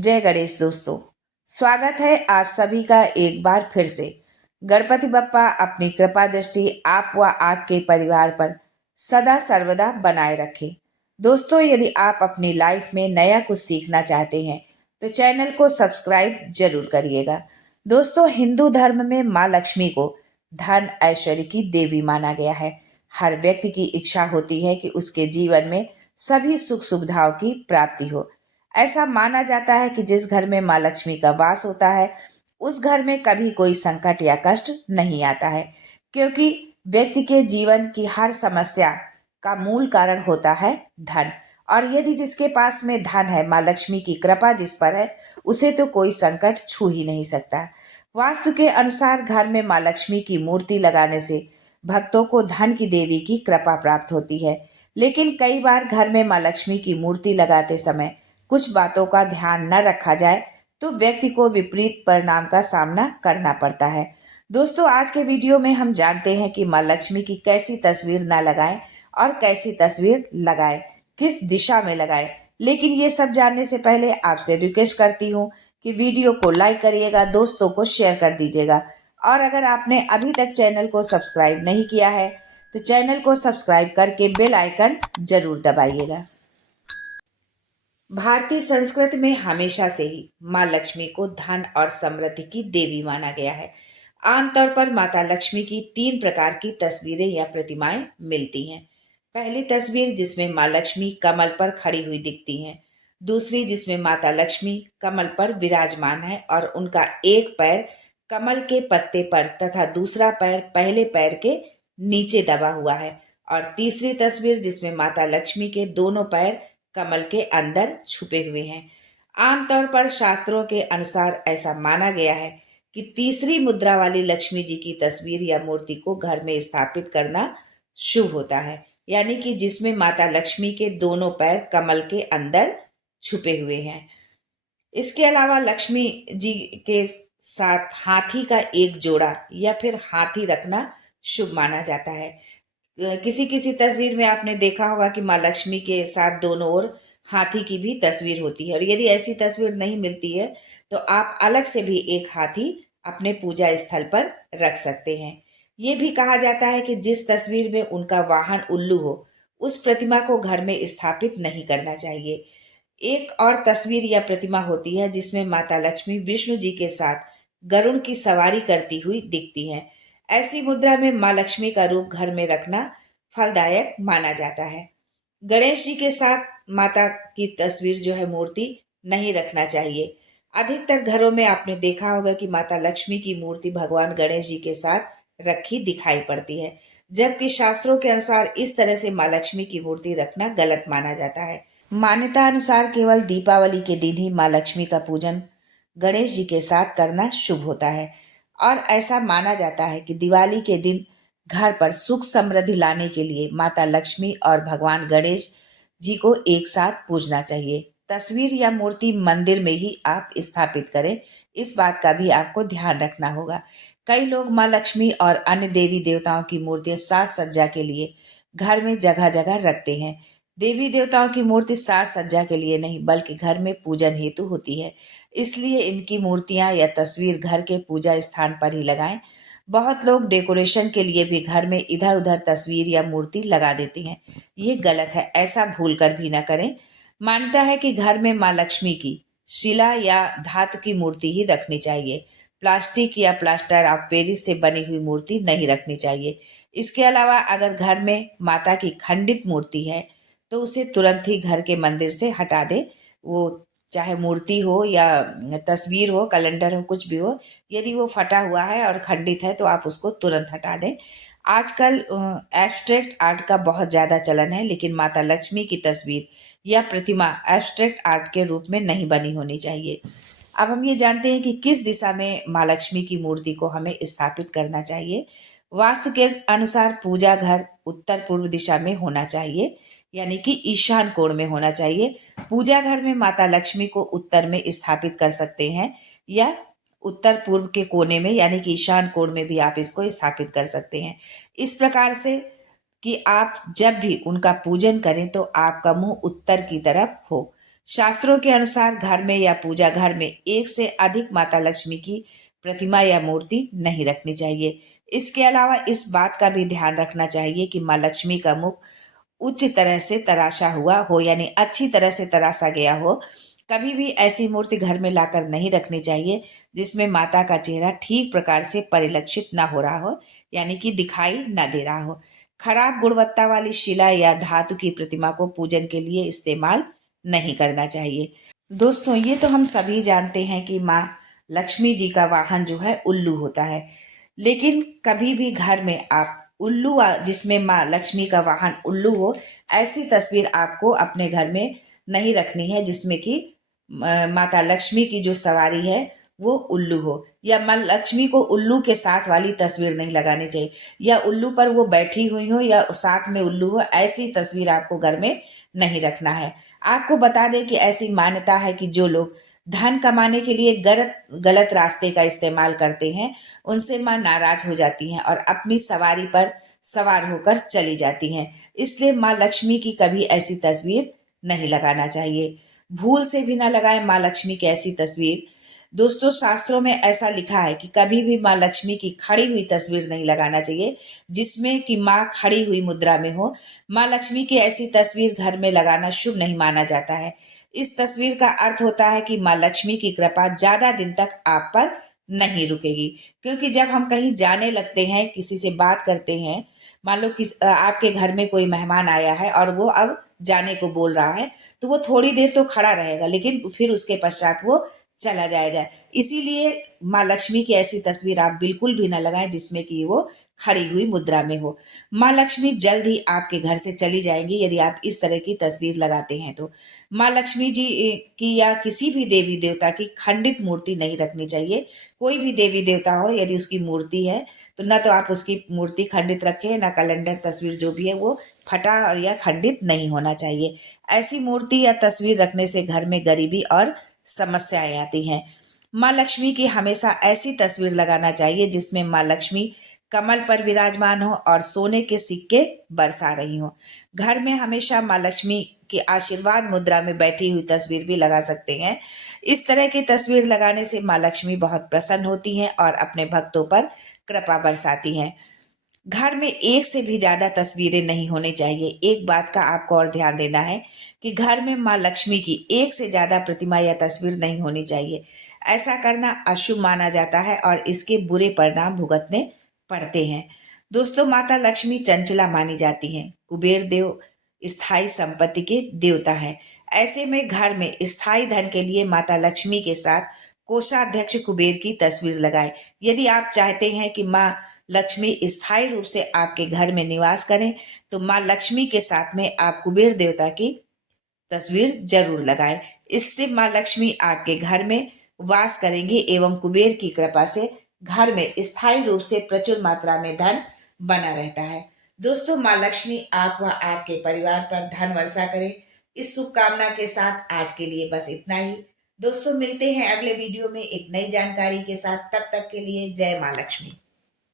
जय गणेश दोस्तों। स्वागत है आप सभी का एक बार फिर से। गणपति बप्पा अपनी कृपा दृष्टि आप व आपके परिवार पर सदा सर्वदा बनाए रखे। दोस्तों, यदि आप अपनी लाइफ में नया कुछ सीखना चाहते हैं तो चैनल को सब्सक्राइब जरूर करिएगा। दोस्तों, हिंदू धर्म में माँ लक्ष्मी को धन ऐश्वर्य की देवी माना गया है। हर व्यक्ति की इच्छा होती है कि उसके जीवन में सभी सुख सुविधाओं की प्राप्ति हो। ऐसा माना जाता है कि जिस घर में माँ लक्ष्मी का वास होता है उस घर में कभी कोई संकट या कष्ट नहीं आता है, क्योंकि व्यक्ति के जीवन की हर समस्या का मूल कारण होता है धन। और यदि जिसके पास में धन है, माँ लक्ष्मी की कृपा जिस पर है, उसे तो कोई संकट छू ही नहीं सकता। वास्तु के अनुसार घर में माँ लक्ष्मी की मूर्ति लगाने से भक्तों को धन की देवी की कृपा प्राप्त होती है। लेकिन कई बार घर में माँ लक्ष्मी की मूर्ति लगाते समय कुछ बातों का ध्यान न रखा जाए तो व्यक्ति को विपरीत परिणाम का सामना करना पड़ता है। दोस्तों, आज के वीडियो में हम जानते हैं कि माँ लक्ष्मी की कैसी तस्वीर न लगाएं और कैसी तस्वीर लगाएं, किस दिशा में लगाएं। लेकिन ये सब जानने से पहले आपसे रिक्वेस्ट करती हूँ कि वीडियो को लाइक करिएगा, दोस्तों को शेयर कर दीजिएगा। और अगर आपने अभी तक चैनल को सब्सक्राइब नहीं किया है तो चैनल को सब्सक्राइब करके बेल आइकन जरूर दबाइएगा। भारतीय संस्कृति में हमेशा से ही माँ लक्ष्मी को धन और समृद्धि की देवी माना गया है। आमतौर पर माता लक्ष्मी की तीन प्रकार की तस्वीरें या प्रतिमाएं मिलती हैं। पहली तस्वीर जिसमें माँ लक्ष्मी कमल पर खड़ी हुई दिखती हैं। दूसरी जिसमें माता लक्ष्मी कमल पर विराजमान है और उनका एक पैर कमल के पत्ते पर तथा दूसरा पैर पहले पैर के नीचे दबा हुआ है। और तीसरी तस्वीर जिसमें माता लक्ष्मी के दोनों पैर कमल के अंदर छुपे हुए हैं। आमतौर पर शास्त्रों के अनुसार ऐसा माना गया है कि तीसरी मुद्रा वाली लक्ष्मी जी की तस्वीर या मूर्ति को घर में स्थापित करना शुभ होता है, यानी कि जिसमें माता लक्ष्मी के दोनों पैर कमल के अंदर छुपे हुए हैं। इसके अलावा लक्ष्मी जी के साथ हाथी का एक जोड़ा या फिर हाथी रखना शुभ माना जाता है। किसी किसी तस्वीर में आपने देखा होगा कि माँ लक्ष्मी के साथ दोनों ओर हाथी की भी तस्वीर होती है। और यदि ऐसी तस्वीर नहीं मिलती है तो आप अलग से भी एक हाथी अपने पूजा स्थल पर रख सकते हैं। ये भी कहा जाता है कि जिस तस्वीर में उनका वाहन उल्लू हो उस प्रतिमा को घर में स्थापित नहीं करना चाहिए। एक और तस्वीर या प्रतिमा होती है जिसमें माता लक्ष्मी विष्णु जी के साथ गरुड़ की सवारी करती हुई दिखती हैं। ऐसी मुद्रा में माँ लक्ष्मी का रूप घर में रखना फलदायक माना जाता है। गणेश जी के साथ माता की तस्वीर जो है मूर्ति नहीं रखना चाहिए। अधिकतर घरों में आपने देखा होगा कि माता लक्ष्मी की मूर्ति भगवान गणेश जी के साथ रखी दिखाई पड़ती है, जबकि शास्त्रों के अनुसार इस तरह से माँ लक्ष्मी की मूर्ति रखना गलत माना जाता है। मान्यता अनुसार केवल दीपावली के दिन ही माँ लक्ष्मी का पूजन गणेश जी के साथ करना शुभ होता है। और ऐसा माना जाता है कि दिवाली के दिन घर पर सुख समृद्धि लाने के लिए माता लक्ष्मी और भगवान गणेश जी को एक साथ पूजना चाहिए। तस्वीर या मूर्ति मंदिर में ही आप स्थापित करें, इस बात का भी आपको ध्यान रखना होगा। कई लोग माँ लक्ष्मी और अन्य देवी देवताओं की मूर्तियां साज सज्जा के लिए घर में जगह जगह रखते हैं। देवी देवताओं की मूर्ति साज सज्जा के लिए नहीं बल्कि घर में पूजन हेतु होती है, इसलिए इनकी मूर्तियां या तस्वीर घर के पूजा स्थान पर ही लगाएं। बहुत लोग डेकोरेशन के लिए भी घर में इधर उधर तस्वीर या मूर्ति लगा देती हैं। ये गलत है, ऐसा भूल कर भी न करें। मान्यता है कि घर में माँ लक्ष्मी की शिला या धातु की मूर्ति ही रखनी चाहिए। प्लास्टिक या प्लास्टर ऑफ पेरिस से बनी हुई मूर्ति नहीं रखनी चाहिए। इसके अलावा अगर घर में माता की खंडित मूर्ति है तो उसे तुरंत ही घर के मंदिर से हटा दें। वो चाहे मूर्ति हो या तस्वीर हो, कैलेंडर हो, कुछ भी हो, यदि वो फटा हुआ है और खंडित है तो आप उसको तुरंत हटा दें। आजकल एब्स्ट्रैक्ट आर्ट का बहुत ज़्यादा चलन है, लेकिन माता लक्ष्मी की तस्वीर या प्रतिमा एब्स्ट्रैक्ट आर्ट के रूप में नहीं बनी होनी चाहिए। अब हम ये जानते हैं कि किस दिशा में माँ लक्ष्मी की मूर्ति को हमें स्थापित करना चाहिए। वास्तु के अनुसार पूजा घर उत्तर पूर्व दिशा में होना चाहिए, यानी कि ईशान कोण में होना चाहिए। पूजा घर में माता लक्ष्मी को उत्तर में स्थापित कर सकते हैं या उत्तर पूर्व के कोने में, यानी कि ईशान कोण में भी आप इसको स्थापित कर सकते हैं। इस प्रकार से कि आप जब भी उनका पूजन करें तो आपका मुंह उत्तर की तरफ हो। शास्त्रों के अनुसार घर में या पूजा घर में एक से अधिक माता लक्ष्मी की प्रतिमा या मूर्ति नहीं रखनी चाहिए। इसके अलावा इस बात का भी ध्यान रखना चाहिए कि माँ लक्ष्मी का मुख उच्च तरह से तराशा हुआ हो, यानी अच्छी तरह से तराशा गया हो। कभी भी ऐसी मूर्ति घर में लाकर नहीं रखनी चाहिए जिसमें माता का चेहरा ठीक प्रकार से परिलक्षित ना हो रहा हो, यानी कि दिखाई ना दे रहा हो। खराब गुणवत्ता वाली शिला या धातु की प्रतिमा को पूजन के लिए इस्तेमाल नहीं करना चाहिए। दोस्तों, ये तो हम सभी जानते हैं कि माँ लक्ष्मी जी का वाहन जो है उल्लू होता है, लेकिन कभी भी घर में आप जिसमें माँ लक्ष्मी का वाहन उल्लू हो, ऐसी तस्वीर आपको अपने घर में नहीं रखनी है जिसमें कि माता लक्ष्मी की जो सवारी है वो उल्लू हो, या माँ लक्ष्मी को उल्लू के साथ वाली तस्वीर नहीं लगानी चाहिए, या उल्लू पर वो बैठी हुई हो या साथ में उल्लू हो, ऐसी तस्वीर आपको घर में नहीं रखना है। आपको बता दें कि ऐसी मान्यता है कि जो लोग धन कमाने के लिए गलत गलत रास्ते का इस्तेमाल करते हैं, उनसे माँ नाराज हो जाती हैं और अपनी सवारी पर सवार होकर चली जाती हैं। इसलिए माँ लक्ष्मी की कभी ऐसी तस्वीर नहीं लगाना चाहिए। भूल से भी ना लगाएं माँ लक्ष्मी की ऐसी तस्वीर। दोस्तों, शास्त्रों में ऐसा लिखा है कि कभी भी माँ लक्ष्मी की खड़ी हुई तस्वीर नहीं लगाना चाहिए जिसमें कि माँ खड़ी हुई मुद्रा में हो। माँ लक्ष्मी की ऐसी तस्वीर घर में लगाना शुभ नहीं माना जाता है। इस तस्वीर का अर्थ होता है कि माँ लक्ष्मी की कृपा ज्यादा दिन तक आप पर नहीं रुकेगी, क्योंकि जब हम कहीं जाने लगते हैं, किसी से बात करते हैं, मान लो आपके घर में कोई मेहमान आया है और वो अब जाने को बोल रहा है, तो वो थोड़ी देर तो खड़ा रहेगा लेकिन फिर उसके पश्चात वो चला जाएगा। इसीलिए माँ लक्ष्मी की ऐसी तस्वीर आप बिल्कुल भी ना लगाएं जिसमें कि वो खड़ी हुई मुद्रा में हो। माँ लक्ष्मी जल्द ही आपके घर से चली जाएंगी यदि आप इस तरह की तस्वीर लगाते हैं तो। माँ लक्ष्मी जी की या किसी भी देवी देवता की खंडित मूर्ति नहीं रखनी चाहिए। कोई भी देवी देवता हो, यदि उसकी मूर्ति है तो ना तो आप उसकी मूर्ति खंडित रखें, ना कैलेंडर तस्वीर जो भी है वो फटा और या खंडित नहीं होना चाहिए। ऐसी मूर्ति या तस्वीर रखने से घर में गरीबी और समस्याएं आती हैं। माँ लक्ष्मी की हमेशा ऐसी तस्वीर लगाना चाहिए जिसमें माँ लक्ष्मी कमल पर विराजमान हो और सोने के सिक्के बरसा रही हो। घर में हमेशा माँ लक्ष्मी की आशीर्वाद मुद्रा में बैठी हुई तस्वीर भी लगा सकते हैं। इस तरह की तस्वीर लगाने से माँ लक्ष्मी बहुत प्रसन्न होती हैं और अपने भक्तों पर कृपा बरसाती हैं। घर में एक से भी ज्यादा तस्वीरें नहीं होनी चाहिए। एक बात का आपको और ध्यान देना है कि घर में माँ लक्ष्मी की एक से ज्यादा प्रतिमा या तस्वीर नहीं होनी चाहिए। ऐसा करना अशुभ माना जाता है और इसके बुरे परिणाम भुगतने पड़ते हैं। दोस्तों, माता लक्ष्मी चंचला मानी जाती हैं। कुबेर देव स्थायी संपत्ति के देवता है। ऐसे में घर में स्थायी धन के लिए माता लक्ष्मी के साथ कोषाध्यक्ष कुबेर की तस्वीर लगाएं। यदि आप चाहते हैं कि माँ लक्ष्मी स्थायी रूप से आपके घर में निवास करें तो माँ लक्ष्मी के साथ में आप कुबेर देवता की तस्वीर जरूर लगाएं। इससे माँ लक्ष्मी आपके घर में वास करेंगे एवं कुबेर की कृपा से घर में स्थायी रूप से प्रचुर मात्रा में धन बना रहता है। दोस्तों, माँ लक्ष्मी आप व आपके परिवार पर धन वर्षा करें, इस शुभकामना के साथ आज के लिए बस इतना ही। दोस्तों, मिलते हैं अगले वीडियो में एक नई जानकारी के साथ। तब तक के लिए जय माँ लक्ष्मी।